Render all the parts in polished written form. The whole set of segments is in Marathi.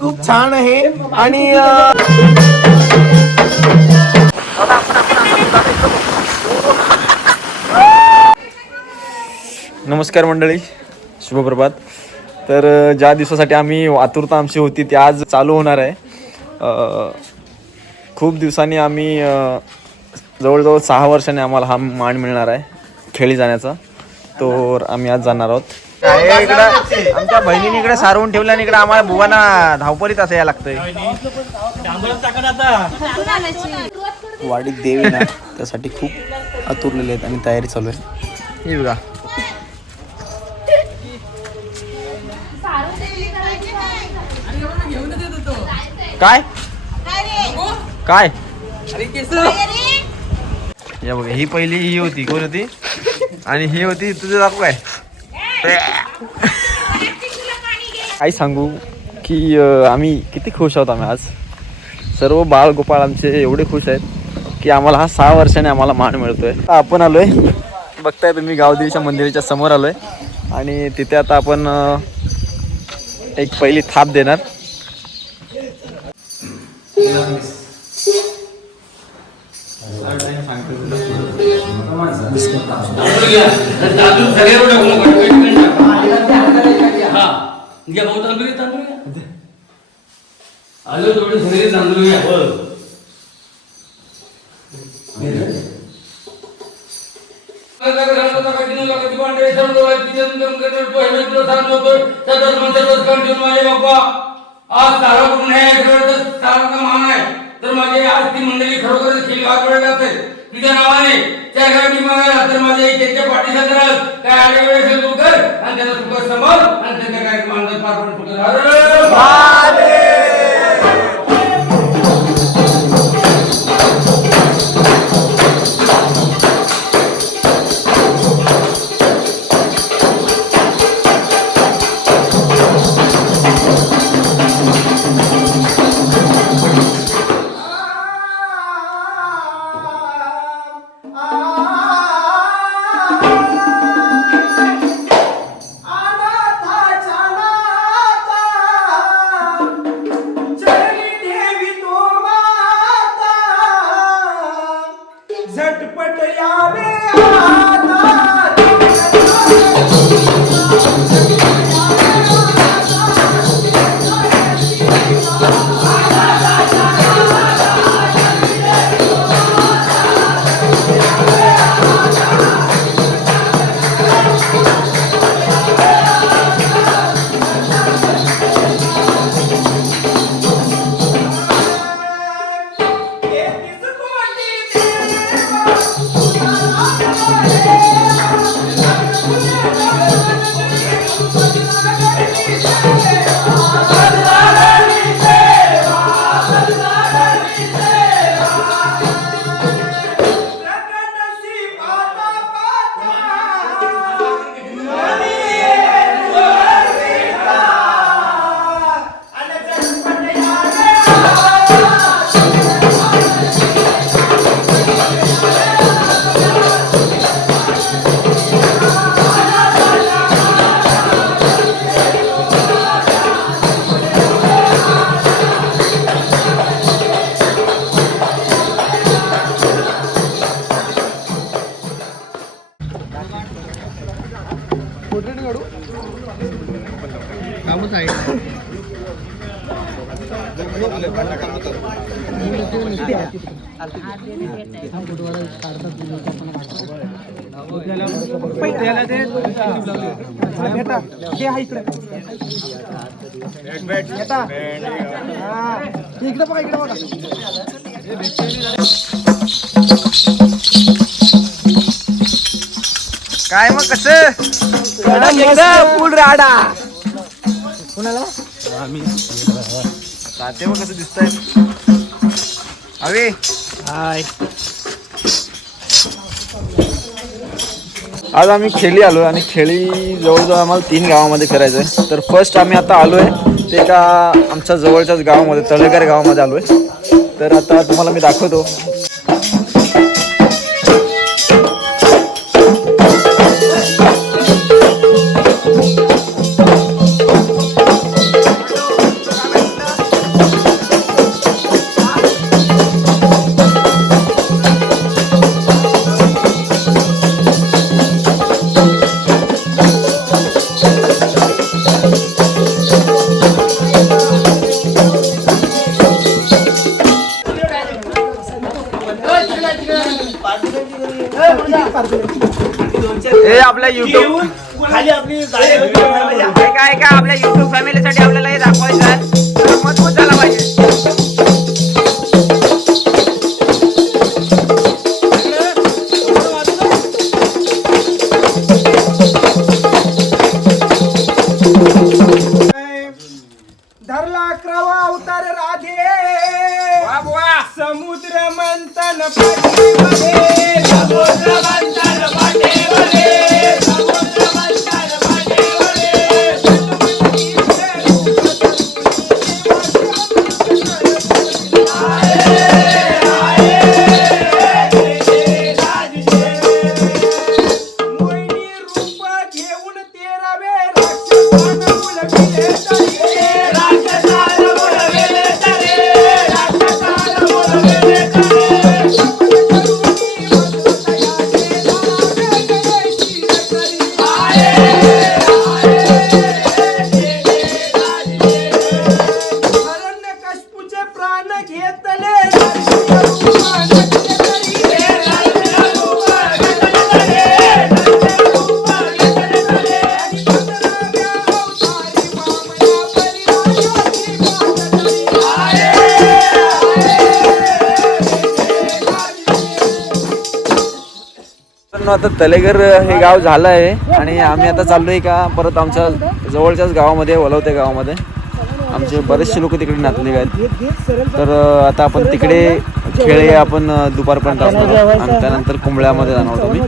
खूप छान आहे आणि नमस्कार मंडळी, शुभप्रभात. तर ज्या दिवसासाठी आम्ही आतुरता आमची होती ती आज चालू होणार आहे. खूप दिवसांनी आम्ही जवळजवळ 6 वर्षांनी आम्हाला हा मान मिळणार आहे खेळी जाण्याचा. तो आम्ही आज जाणार आहोत. इकडं आमच्या बहिणीने इकडे सारवून ठेवलं आणि इकडे आम्हाला बुवांना धावपळीत असं यायला लागतंय. वाडीत देव आहे ना, त्यासाठी खूप आतुरलेले आहेत आणि तयारी चालू आहे. हे बघा काय काय या बघा, ही पहिली ही होती, कोण होती आणि ही होती तुझं दाखवू काय. काय सांगू की आम्ही किती खुश आहोत. आम्ही आज सर्व बाळ गोपाळ आमचे एवढे खुश आहेत की आम्हाला हा 6 वर्षाने आम्हाला मान मिळतोय. आपण आलोय, बघताय तुम्ही, गावदेवीच्या मंदिराच्या समोर आलोय आणि तिथे आता आपण एक पहिली थाप देणार. आज सारा गुण आहे तर माझी आज ती मंडळी खरोखर खेळी वाढवली जाते तुझ्या नावाने. त्या घरात मागायला तर माझ्या त्यांच्या पाठीशी राहत काय आले वेळेस तू कर आणि त्याचा सुख संभाळ आणि त्याच्या कार्यक्रमांना पार पडतो. काय मग कसं फुल राडा कोणाला आम्ही मग कसं दिसतंय अवे. हाय, आज आम्ही खेळी आलो आणि खेळी जवळजवळ आम्हाला 3 गावामध्ये फिरायचं आहे. तर फर्स्ट आम्ही आता आलो आहे ते एका आमच्या जवळच्याच गावामध्ये, तळेकर गावामध्ये आलो आहे. तर आता तुम्हाला मी दाखवतो. हे आपल्या युट्यूब खाली आपली गाडी काय काय आपल्या युट्यूब फॅमिलीसाठी आपल्याला हे दाखवायचं आहे तर मजबूत झाला पाहिजे. धरला 11वा अवतार राधे समुद्र मंथन पाठीमध्ये समुद्र मंथन पाठीमध्ये समुद्र मंथन मोहिनी रूप घेऊन 13वे राक्षसानं उलगले तरी राक्षसानं उलगले तरी राक्षसानं उलगले हिरण्यकश्यपूचे प्राण घेतले आता तलेगर हे गाव झालं आहे आणि आम्ही आता चाललोय का परत आमच्या जवळच्याच गावामध्ये वलवते गावामध्ये आमचे बरेचसे लोक तिकडे नातले आहेत तर आता आपण तिकडे खेळे आपण दुपारपर्यंत असणार आहोत आणि त्यानंतर कुंबळ्यामध्ये जाणार आहोत आम्ही.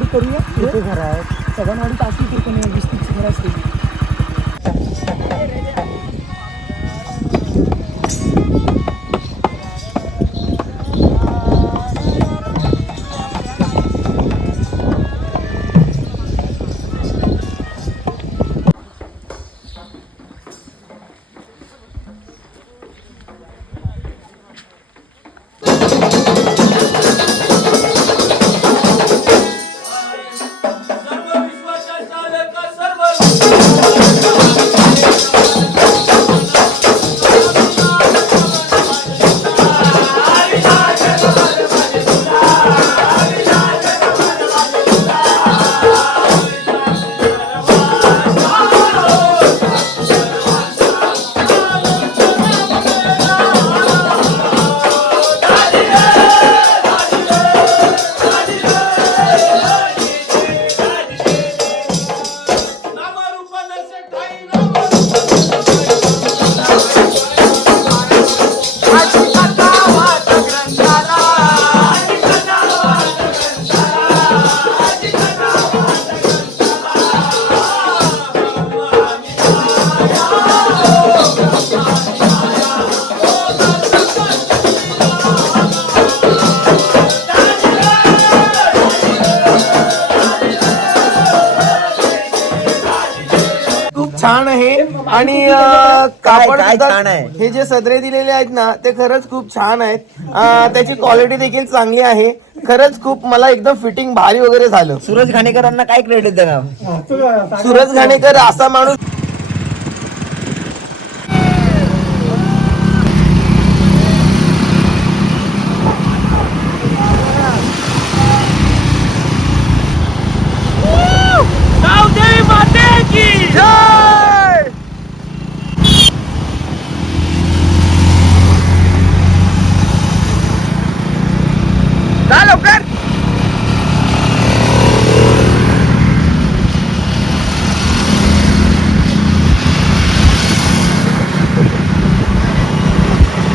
छान आहे आणि कापड छान आहे. हे जे सदरे दिलेले आहेत ना ते खरंच खूप छान आहेत. त्याची क्वालिटी देखील चांगली आहे. खरंच खूप मला एकदम फिटिंग भारी वगैरे झालं. सूरज घाणेकरांना काय क्रेडिट देणार? सूरज घाणेकर असा माणूस लवकर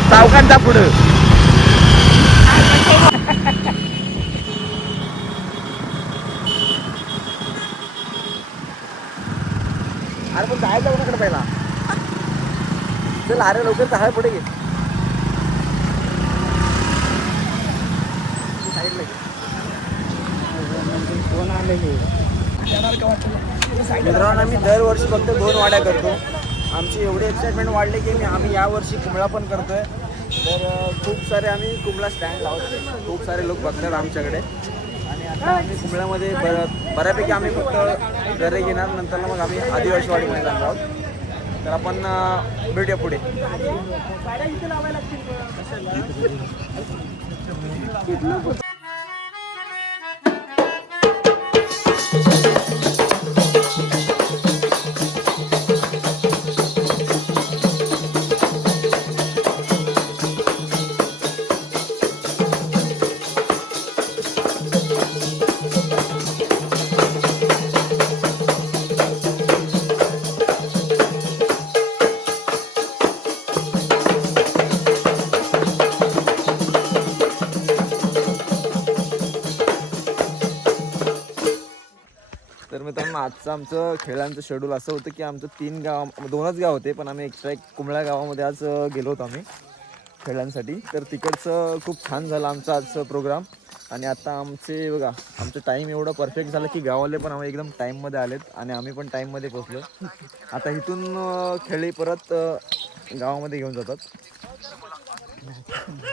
सावकांचा पुढं अरे पण जायचं कोणाकडे पहिला? चल अरे लवकर दहा पुढे घे. मित्रांनो आम्ही दरवर्षी फक्त 2 वाड्या करतो आमची एवढी एक्साइटमेंट वाढली की आम्ही यावर्षी कुंबळा पण करतोय. तर खूप सारे आम्ही कुंबळा स्टँड लावतो, खूप सारे लोक बघतात आमच्याकडे. आणि आता आम्ही कुंबळ्यामध्ये बऱ्यापैकी आम्ही फक्त घरे घेणार, नंतर मग आम्ही आदिवासीवाडीमध्ये जाणार आहोत. तर आपण भेटूया पुढे. तर मित्रांनो, आजचं आमचं खेळांचं शेड्यूल असं होतं की आमचं 2च गाव होते, पण आम्ही एक्स्ट्रा एक कुंबळा गावामध्ये आज गेलो होतो आम्ही खेळांसाठी. तर तिकडचं खूप छान झालं आमचा आजचं प्रोग्राम. आणि आता आमचं टाईम एवढं परफेक्ट झालं की गावाले पण आम्ही एकदम टाईममध्ये आलेत आणि आम्ही पण टाईममध्ये पोचलो. आता इथून खेळी परत गावामध्ये घेऊन जातात.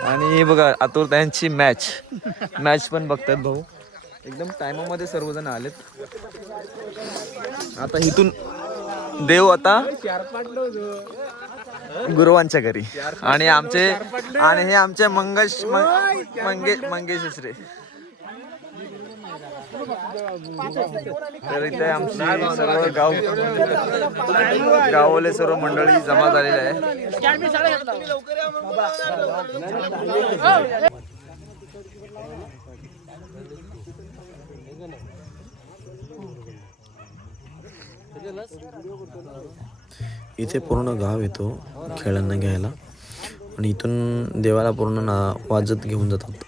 आणि बघा आतुर त्यांची मॅच पण बघतात भाऊ. एकदम टायमामध्ये सर्वजण आलेत. आता इथून देव आता गुरुवांच्या घरी. आणि हे आमचे मंगेश श्री. तर इथे आमची सर्व गावले सर्व मंडळी जमा झालेली आहे. इथे पूर्ण गाव येतो खेळांना घ्यायला आणि इथून देवाला पूर्ण वाजत घेऊन जातात.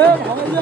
भावाच्या